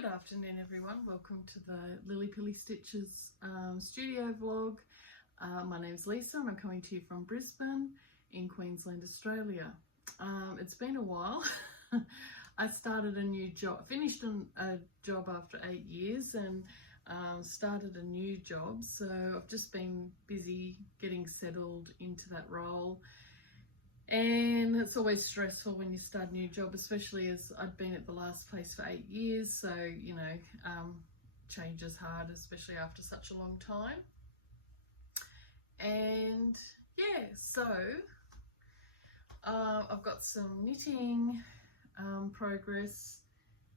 Good afternoon everyone, welcome to the Lily Pilly Stitches studio vlog. My name's Lisa and I'm coming to you from Brisbane in Queensland, Australia. It's been a while. I started a new job, finished a job after 8 years and started a new job, so I've just been busy getting settled into that role. And it's always stressful when you start a new job, especially as I'd been at the last place for 8 years. So, you know, change is hard, especially after such a long time. And yeah, so I've got some knitting progress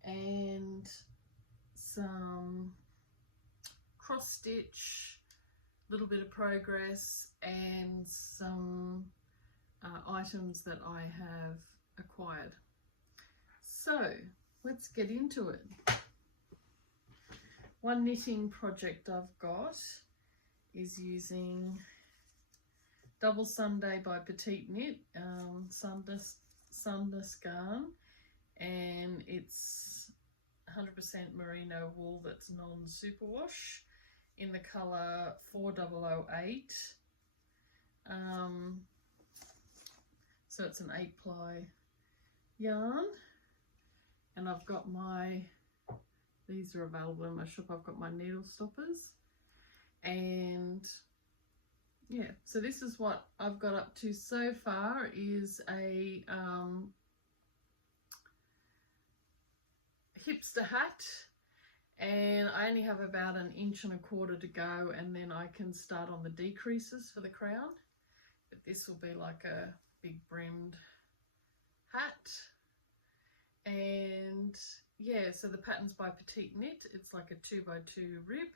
and some cross stitch, a little bit of progress, and some items that I have acquired. So let's get into it. One knitting project I've got is using Double Sunday by Petite Knit, Sundas yarn, and it's 100% merino wool that's non-superwash in the colour 4008. So it's an 8-ply yarn, and I've got these are available in my shop. I've got my needle stoppers, and yeah, so this is what I've got up to so far, is a hipster hat, and I only have about 1.25 inches to go, and then I can start on the decreases for the crown. But this will be like a big brimmed hat. And yeah, so the pattern's by Petite Knit. It's like a 2x2 rib,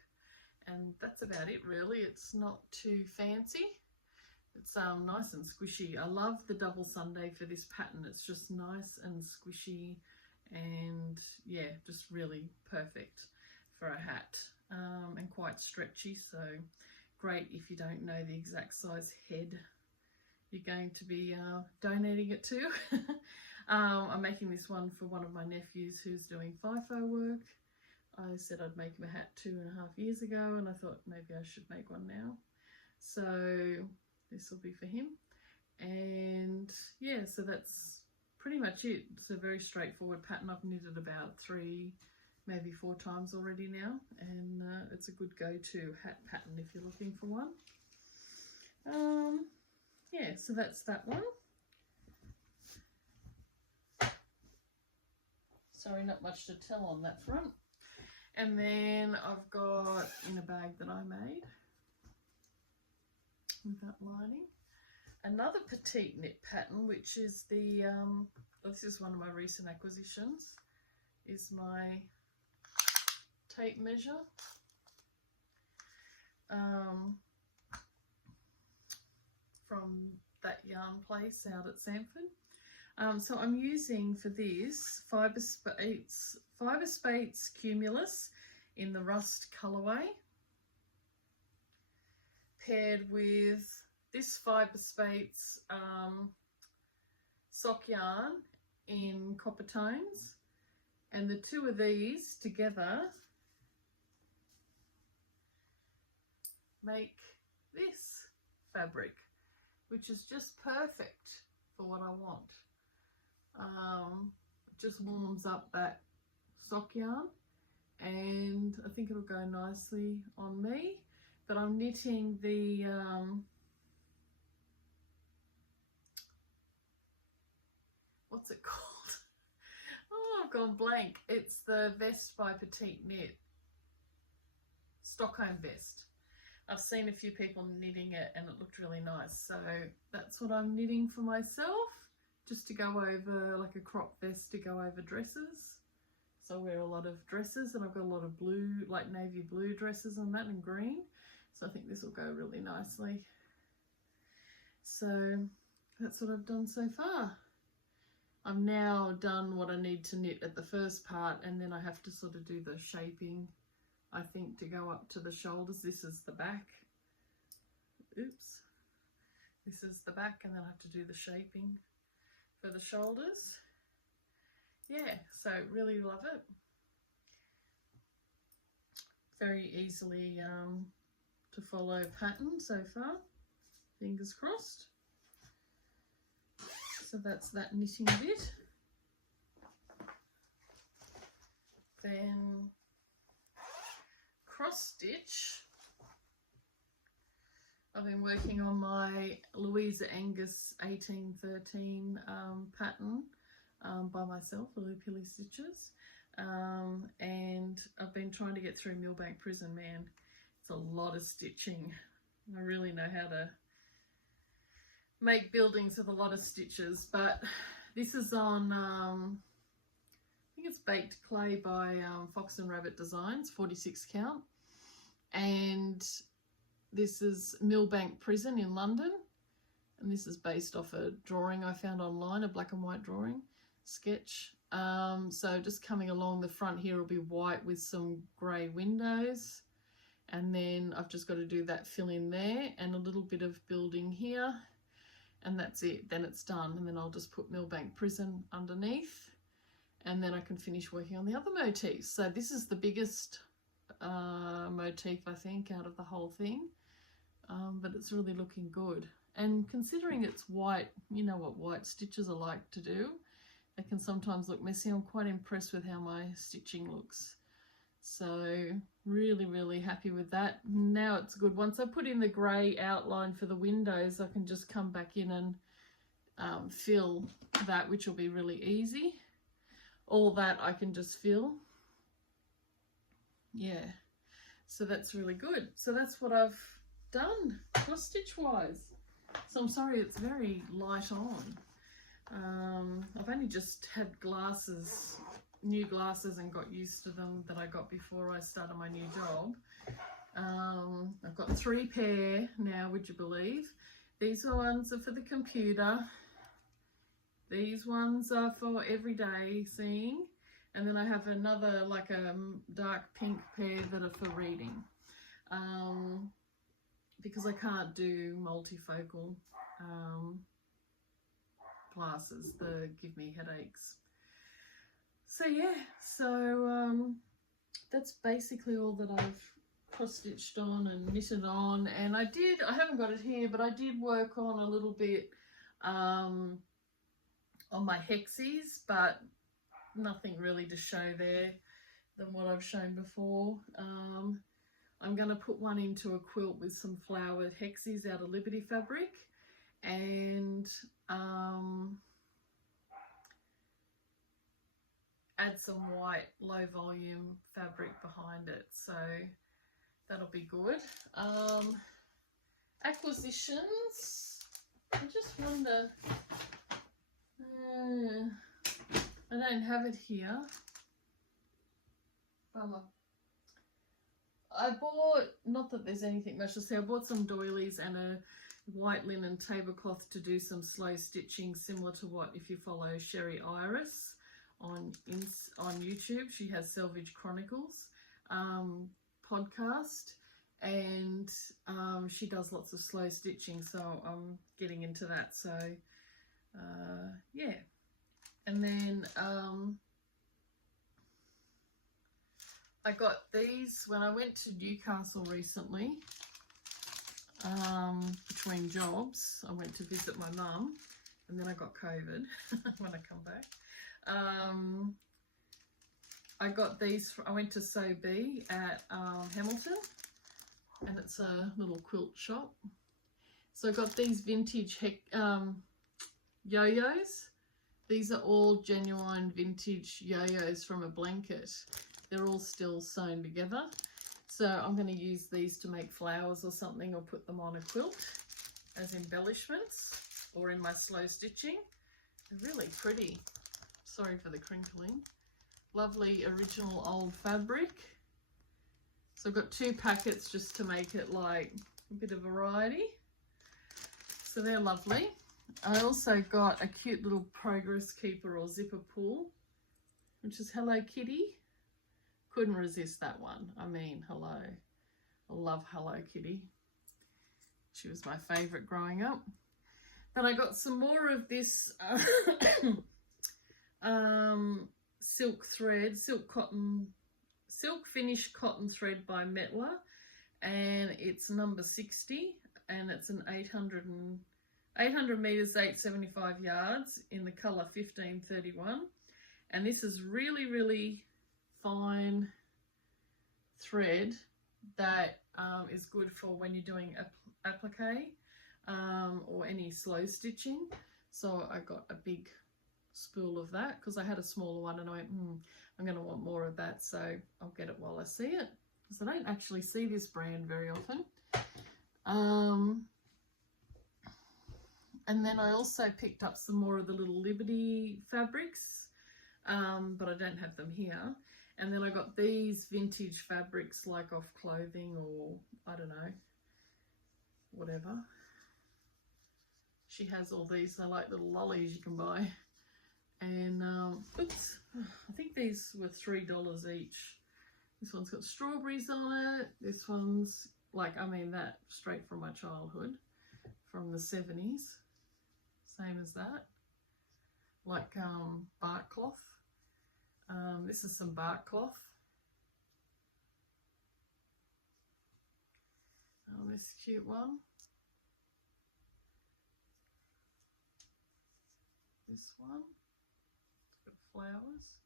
and that's about it really. It's not too fancy. It's nice and squishy. I love the Double Sunday for this pattern. It's just nice and squishy, and yeah, just really perfect for a hat, and quite stretchy, so great if you don't know the exact size head you're going to be donating it to. I'm making this one for one of my nephews who's doing FIFO work. I said I'd make him a hat 2.5 years ago, and I thought maybe I should make one now. So this will be for him. And yeah, so that's pretty much it. It's a very straightforward pattern. I've knitted about 3, maybe 4 times already now, and it's a good go-to hat pattern if you're looking for one. Yeah, so that's that one. Sorry, not much to tell on that front. And then I've got, in a bag that I made with that lining, another Petite Knit pattern, which is the, this is one of my recent acquisitions, is my tape measure. From that yarn place out at Sanford. So I'm using for this Fibre Spates Cumulus in the rust colourway, paired with this Fibre Spates sock yarn in copper tones, and the two of these together make this fabric, which is just perfect for what I want. It just warms up that sock yarn, and I think it'll go nicely on me. But I'm knitting the what's it called? Oh, I've gone blank. It's the vest by Petite Knit, Stockholm vest. I've seen a few people knitting it and it looked really nice, so that's what I'm knitting for myself, just to go over, like a crop vest to go over dresses. So I wear a lot of dresses, and I've got a lot of blue, like navy blue dresses on that, and green, so I think this will go really nicely. So that's what I've done so far. I've now done what I need to knit at the first part, and then I have to sort of do the shaping, I think, to go up to the shoulders. This is the back. Oops. This is the back, and then I have to do the shaping for the shoulders. Yeah, so really love it. very easily to follow pattern so far, fingers crossed. So that's that knitting bit. Then cross stitch. I've been working on my Louisa Angus 1813 pattern by myself, the Lupilli Stitches, and I've been trying to get through Millbank Prison. Man, it's a lot of stitching. I really know how to make buildings with a lot of stitches, but this is on I think it's baked clay by Fox and Rabbit Designs, 46 count, and this is Millbank Prison in London, and this is based off a drawing I found online, a black and white drawing sketch. So just coming along the front here will be white with some grey windows, and then I've just got to do that fill in there and a little bit of building here, and that's it. Then it's done, and then I'll just put Millbank Prison underneath, and then I can finish working on the other motifs. So this is the biggest motif, I think, out of the whole thing, but it's really looking good. And considering it's white, you know what white stitches are like to do, they can sometimes look messy. I'm quite impressed with how my stitching looks, so really happy with that. Now it's good. Once I put in the grey outline for the windows, I can just come back in and fill that, which will be really easy. All that I can just fill. Yeah, so that's really good. So that's what I've done cross stitch wise. So I'm sorry it's very light on. I've only just had glasses, new glasses, and got used to them that I got before I started my new job. I've got 3 pair now, would you believe? These ones are for the computer. These ones are for everyday seeing. And then I have another, like a dark pink pair that are for reading. Because I can't do multifocal glasses, they give me headaches. So yeah, so that's basically all that I've cross-stitched on and knitted on. And I haven't got it here, but I did work on a little bit on my hexies, but nothing really to show there than what I've shown before. I'm going to put one into a quilt with some flowered hexies out of Liberty fabric, and add some white low volume fabric behind it, so that'll be good. Acquisitions, I just wonder, I don't have it here. Bummer. I bought, not that there's anything much to say, I bought some doilies and a white linen tablecloth to do some slow stitching, similar to what, if you follow Sherry Iris on YouTube, she has Selvage Chronicles podcast, and she does lots of slow stitching, so I'm getting into that. So yeah, and then I got these when I went to Newcastle recently. Between jobs, I went to visit my mum, and then I got COVID when I come back. I got these, I went to So Be at Hamilton, and it's a little quilt shop. So I got these vintage yo-yos. These are all genuine vintage yo-yos from a blanket. They're all still sewn together. So I'm going to use these to make flowers or something, or put them on a quilt as embellishments, or in my slow stitching. They're really pretty. Sorry for the crinkling. Lovely original old fabric. So I've got 2 packets just to make it like a bit of variety. So they're lovely. I also got a cute little progress keeper or zipper pull, which is Hello Kitty. Couldn't resist that one. I mean, hello. I love Hello Kitty. She was my favourite growing up. But I got some more of this silk thread, silk cotton Silk Finish Cotton Thread by Metler, and it's number 60, and it's an 800 meters, 875 yards in the colour 1531. And this is really fine thread that is good for when you're doing applique or any slow stitching. So I got a big spool of that because I had a smaller one, and I went, I'm going to want more of that, so I'll get it while I see it, because I don't actually see this brand very often. And then I also picked up some more of the little Liberty fabrics, but I don't have them here. And then I got these vintage fabrics, like off clothing or I don't know, whatever. She has all these, they're like little lollies you can buy. And oops, I think these were $3 each. This one's got strawberries on it. This one's like, I mean, that straight from my childhood, from the 70s. Same as that. Like bark cloth. This is some bark cloth. Oh, this cute one. This one. Flowers.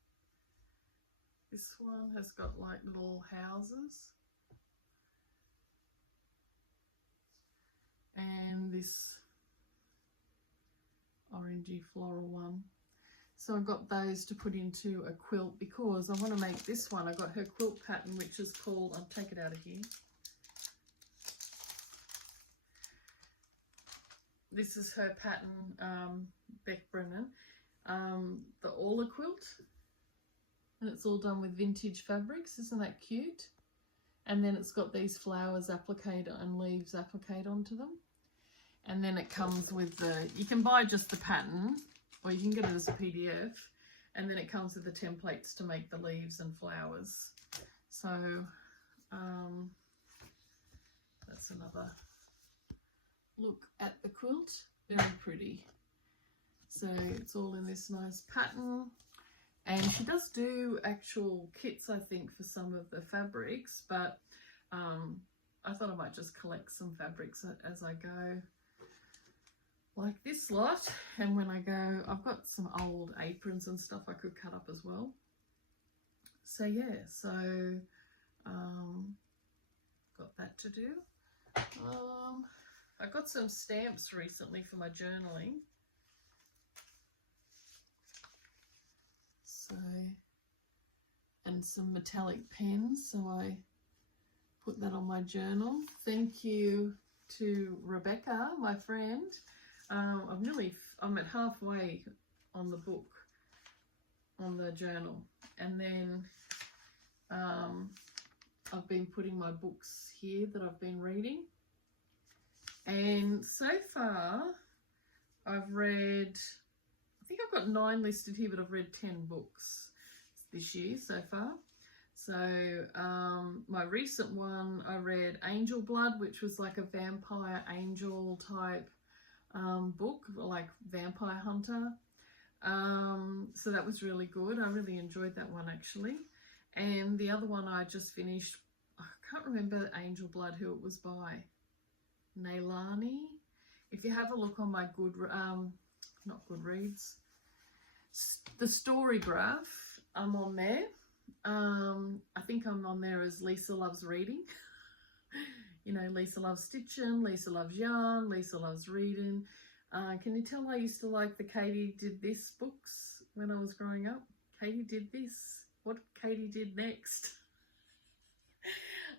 This one has got like little houses, and this orangey floral one. So I got those to put into a quilt because I want to make this one. I got her quilt pattern, which is called, I'll take it out of here. This is her pattern, Beck Brennan. The Orla quilt, and it's all done with vintage fabrics. Isn't that cute? And then it's got these flowers appliqued and leaves appliqued onto them. And then it comes with the, you can buy just the pattern or you can get it as a PDF, and then it comes with the templates to make the leaves and flowers. So that's another look at the quilt. Very pretty. So it's all in this nice pattern, and she does do actual kits, I think, for some of the fabrics, but I thought I might just collect some fabrics as I go, like this lot. And when I go, I've got some old aprons and stuff I could cut up as well. So yeah, so got that to do. I got some stamps recently for my journaling. So, and some metallic pens, so I put that on my journal. Thank you to Rebecca, my friend. I'm at halfway on the book, on the journal, and then I've been putting my books here that I've been reading, and so far I've read, I think I've got 9 listed here, but I've read 10 books this year so far. So my recent one, I read Angel Blood, which was like a vampire angel type book, like Vampire Hunter. So that was really good. I really enjoyed that one actually. And the other one I just finished, I can't remember Angel Blood, who it was by. Nailani. If you have a look on my not Goodreads, the Storygraph, I'm on there. I think I'm on there as Lisa Loves Reading. You know, Lisa loves stitching, Lisa loves yarn, Lisa loves reading. Can you tell I used to like the Katie Did This books when I was growing up? Katie Did This. What Katie did next.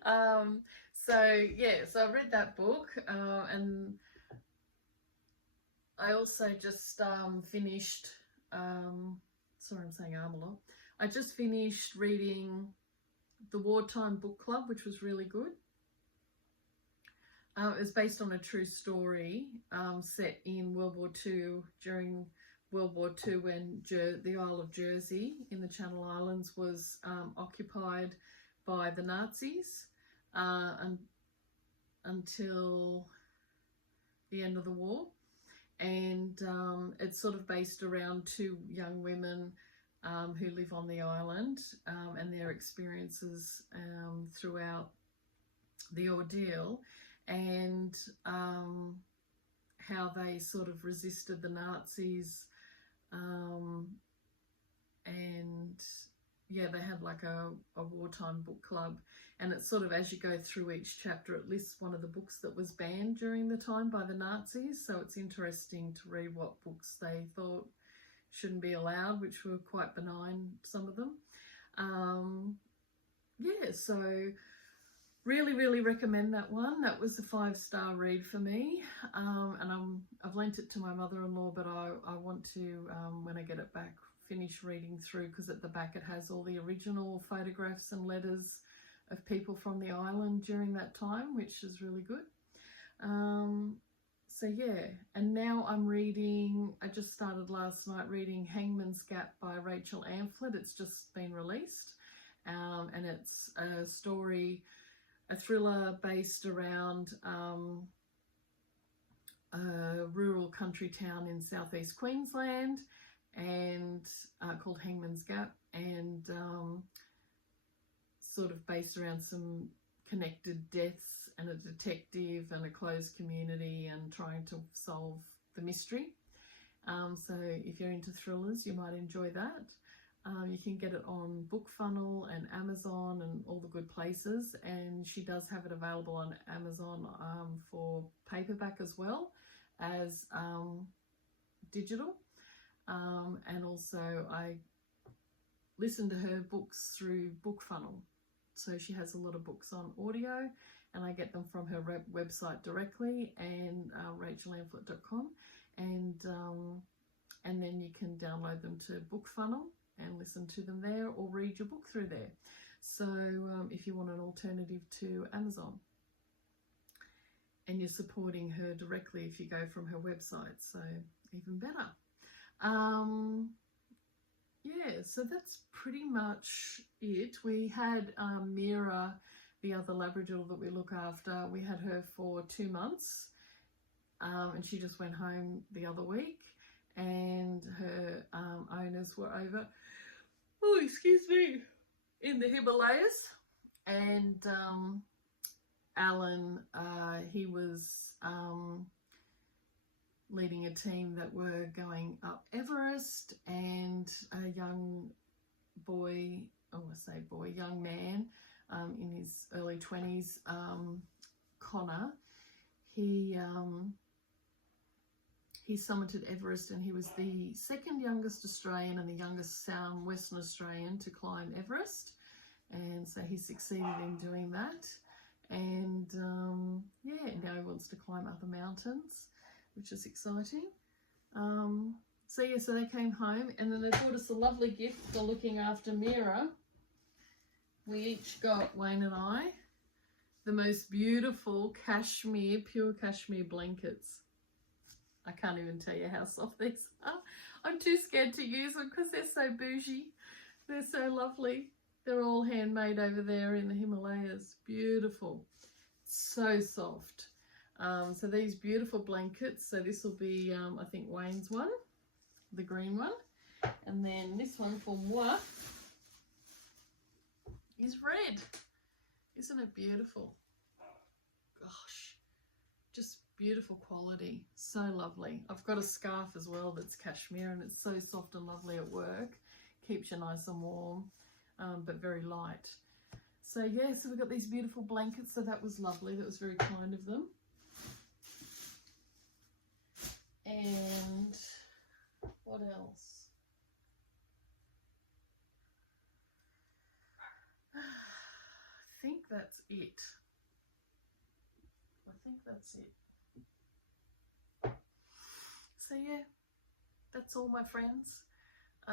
So yeah, so I read that book, and I also just finished, sorry I'm saying a lot. I just finished reading the Wartime Book Club, which was really good. It was based on a true story set in World War II, during World War II, when the Isle of Jersey in the Channel Islands was occupied by the Nazis until the end of the war. And it's sort of based around 2 young women who live on the island, and their experiences throughout the ordeal, and how they sort of resisted the Nazis, and yeah, they had like a wartime book club, and it's sort of, as you go through each chapter, it lists one of the books that was banned during the time by the Nazis, so it's interesting to read what books they thought shouldn't be allowed, which were quite benign, some of them. Yeah, so really recommend that one. That was a 5-star read for me, and I've lent it to my mother-in-law, but I want to, when I get it back, finish reading through, because at the back it has all the original photographs and letters of people from the island during that time, which is really good. So yeah, and now I'm reading, I just started last night reading Hangman's Gap by Rachel Amphlett. It's just been released, and it's a story, a thriller based around a rural country town in southeast Queensland, and called Hangman's Gap, and sort of based around some connected deaths and a detective and a closed community and trying to solve the mystery. So if you're into thrillers, you might enjoy that. You can get it on BookFunnel and Amazon and all the good places, and she does have it available on Amazon for paperback as well as digital. And also I listen to her books through BookFunnel. So she has a lot of books on audio, and I get them from her website directly, and rachelamflett.com, and then you can download them to BookFunnel and listen to them there, or read your book through there. So if you want an alternative to Amazon, and you're supporting her directly if you go from her website, so even better. Yeah, so that's pretty much it. We had Mira, the other Labrador that we look after. We had her for 2 months, and she just went home the other week, and her owners were over, oh excuse me, in the Himalayas, and Alan, he was leading a team that were going up Everest, and a young boy, young man in his early 20s, Connor, he summited Everest, and he was the second youngest Australian and the youngest Western Australian to climb Everest, and so he succeeded in doing that, and yeah, now he wants to climb other mountains, which is exciting. So yeah, so they came home, and then they brought us a lovely gift for looking after Mira. We each got, Wayne and I, the most beautiful cashmere, pure cashmere blankets. I can't even tell you how soft these are. I'm too scared to use them because they're so bougie. They're so lovely. They're all handmade over there in the Himalayas. Beautiful. So soft. So these beautiful blankets. So this will be, I think, Wayne's one, the green one. And then this one for moi is red. Isn't it beautiful? Gosh, just beautiful quality. So lovely. I've got a scarf as well that's cashmere, and it's so soft and lovely at work. Keeps you nice and warm, but very light. So yeah, so we've got these beautiful blankets. So that was lovely. That was very kind of them. And what else? I think that's it. So yeah, that's all, my friends.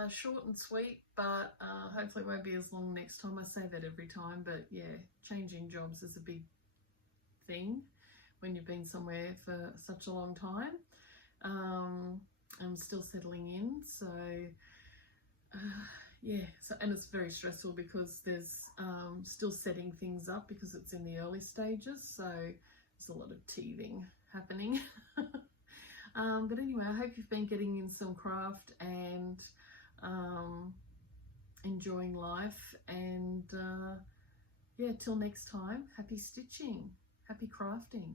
Short and sweet, but hopefully it won't be as long next time. I say that every time, but yeah, changing jobs is a big thing when you've been somewhere for such a long time. I'm still settling in, so yeah, so, and it's very stressful because there's still setting things up because it's in the early stages, so there's a lot of teething happening. But anyway, I hope you've been getting in some craft, and enjoying life, and yeah, till next time, happy stitching, happy crafting.